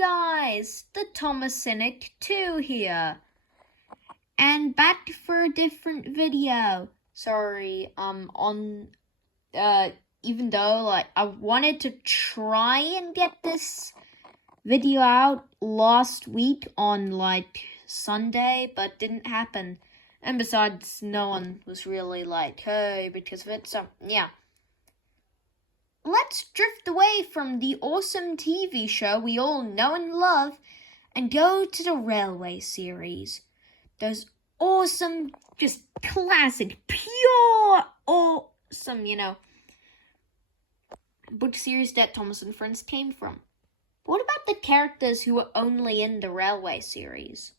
guys, the Thomas Cynic 2 here. And back for a different video. Sorry, even though, I wanted to try and get this video out last week on, Sunday, but didn't happen. And besides, no one was really hey, because of it, so, yeah. Let's drift away from the awesome TV show we all know and love and go to the Railway series. Those awesome, just classic, pure awesome, book series that Thomas and Friends came from. What about the characters who were only in the Railway series?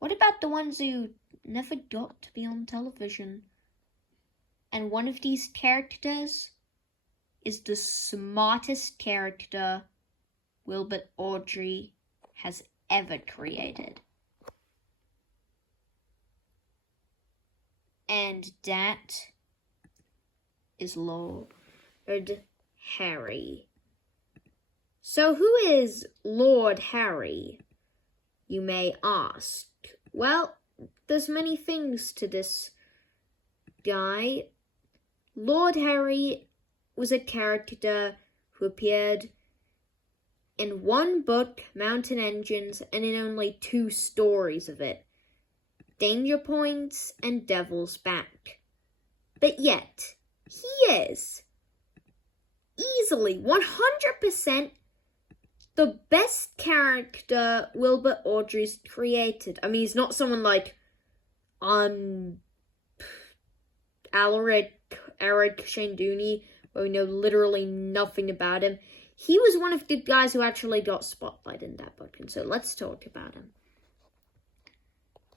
What about the ones who never got to be on television? And one of these characters is the smartest character Wilbert Awdry has ever created. And that is Lord Harry. So who is Lord Harry, you may ask? Well, there's many things to this guy. Lord Harry was a character who appeared in one book, Mountain Engines, and in only 2 stories of it, Danger Points and Devil's Back. But yet, he is easily 100% the best character Wilbert Awdry's created. I mean, he's not someone like Eric Shandooney, where we know literally nothing about him. He was one of the guys who actually got spotlight in that book, and so let's talk about him.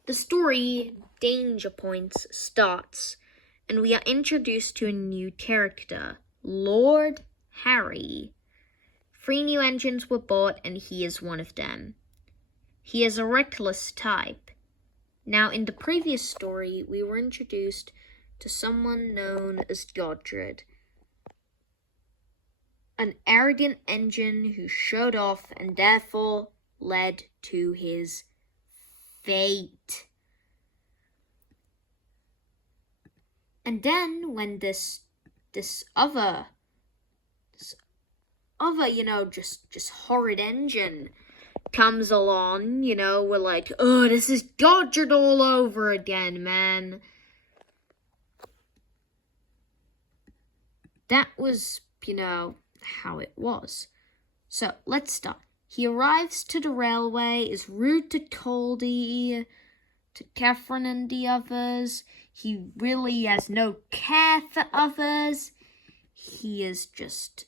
The story, Danger Points, starts, and we are introduced to a new character, Lord Harry. 3 new engines were bought, and he is one of them. He is a reckless type. Now, in the previous story, we were introduced to someone known as Awdry, an arrogant engine who showed off and therefore led to his fate. And then when this other, just horrid engine comes along, we're like, oh, this is Awdry all over again, man. That was, how it was. So, let's start. He arrives to the railway, is rude to Coldy, to Catherine and the others. He really has no care for others. He is just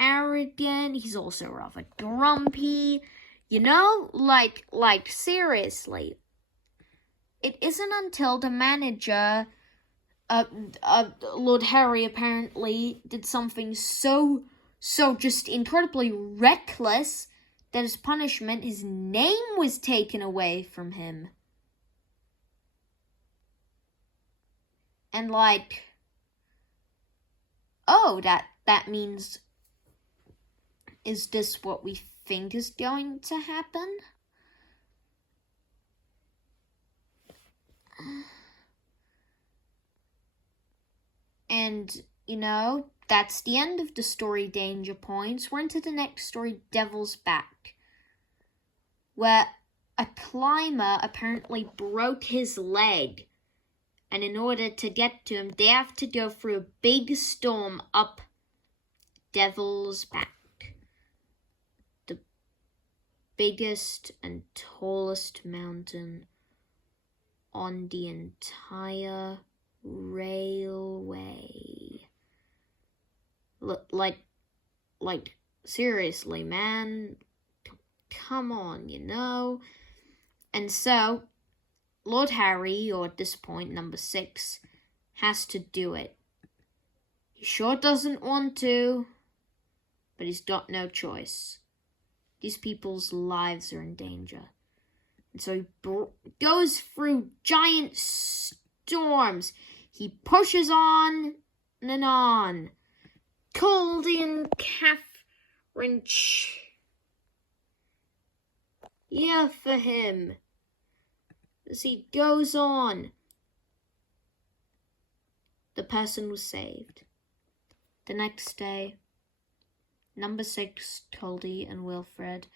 arrogant. He's also rather grumpy. Seriously. It isn't until the manager, Lord Harry apparently did something so just incredibly reckless that as punishment, his name was taken away from him. And that means, is this what we think is going to happen? And, that's the end of the story, Danger Points. We're into the next story, Devil's Back, where a climber apparently broke his leg. And in order to get to him, they have to go through a big storm up Devil's Back, the biggest and tallest mountain on the entire railway. Seriously, man, come on, And so, Lord Harry, or at this point, number 6, has to do it. He sure doesn't want to, but he's got no choice. These people's lives are in danger. And so he goes through giant storms. He pushes on and on. Coldy and Catherine here for him as he goes on. The person was saved. The next day, number 6, Toldy and Wilfred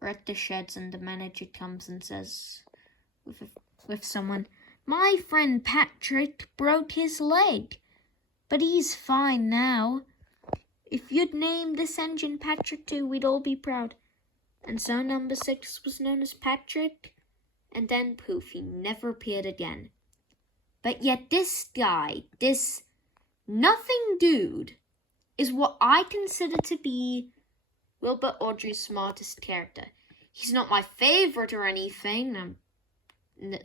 are at the sheds, and the manager comes and says with someone, "My friend Patrick broke his leg, but he's fine now. If you'd name this engine Patrick too, we'd all be proud." And so number 6 was known as Patrick, and then poof, he never appeared again. But yet this guy, this nothing dude, is what I consider to be Wilbert Awdry's smartest character. He's not my favorite or anything.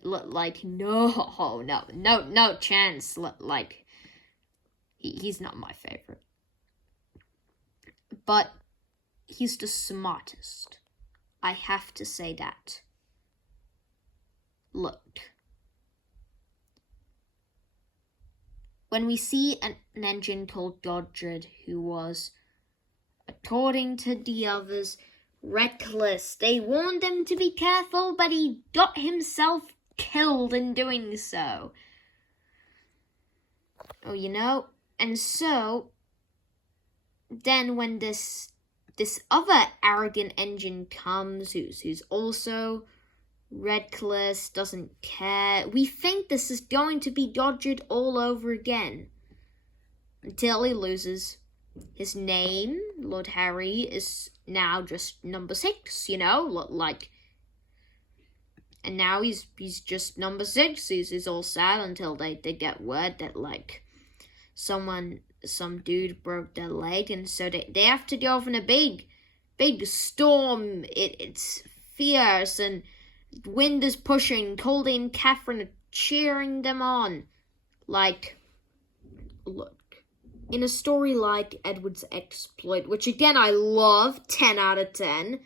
Like, no chance. Like, he's not my favorite. But he's the smartest. I have to say that. Look. When we see an engine called Awdry, who was, according to the others, reckless, they warned him to be careful, but he got himself killed in doing so. Oh, you know, and so then when this other arrogant engine comes, who's also reckless, doesn't care, we think this is going to be Awdry all over again. Until he loses. His name, Lord Harry, is now just number 6, you know, like. And now he's just number 6. He's all sad until they get word that, like, some dude broke their leg, and so they have to go off in a big storm. It's fierce, and wind is pushing. Coldy and Catherine are cheering them on. Like, look, in a story like Edward's Exploit, which again I love, 10 out of 10,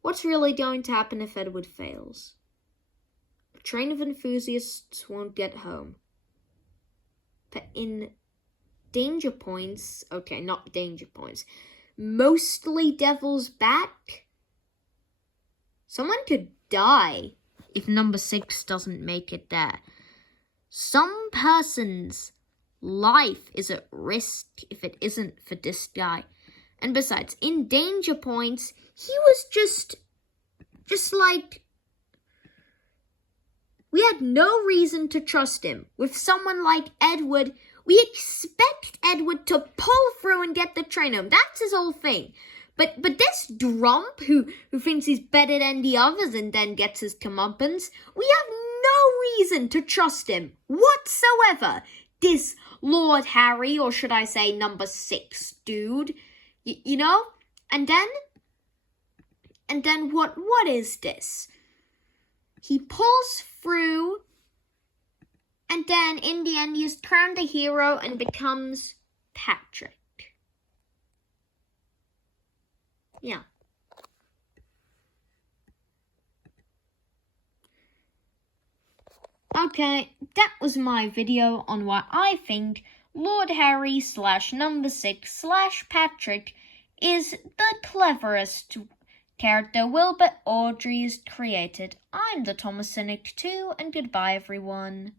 what's really going to happen if Edward fails? A train of enthusiasts won't get home. But in Danger Points, okay, not Danger Points, mostly Devil's Back, someone could die if number 6 doesn't make it there. Some person's life is at risk if it isn't for this guy. And besides, in Danger Points, he was just like, we had no reason to trust him. With someone like Edward, we expect Edward to pull through and get the train home. That's his whole thing. But this Drump, who thinks he's better than the others and then gets his comeuppance, we have no reason to trust him whatsoever. This Lord Harry, or should I say number 6 dude, you know? And then what is this? He pulls through, and then in the end he's turned a hero and becomes Patrick. Yeah. Okay, that was my video on why I think Lord Harry / number 6 / Patrick is the cleverest character Wilbert Awdry has created. I'm the Thomas Cynic too, and goodbye everyone.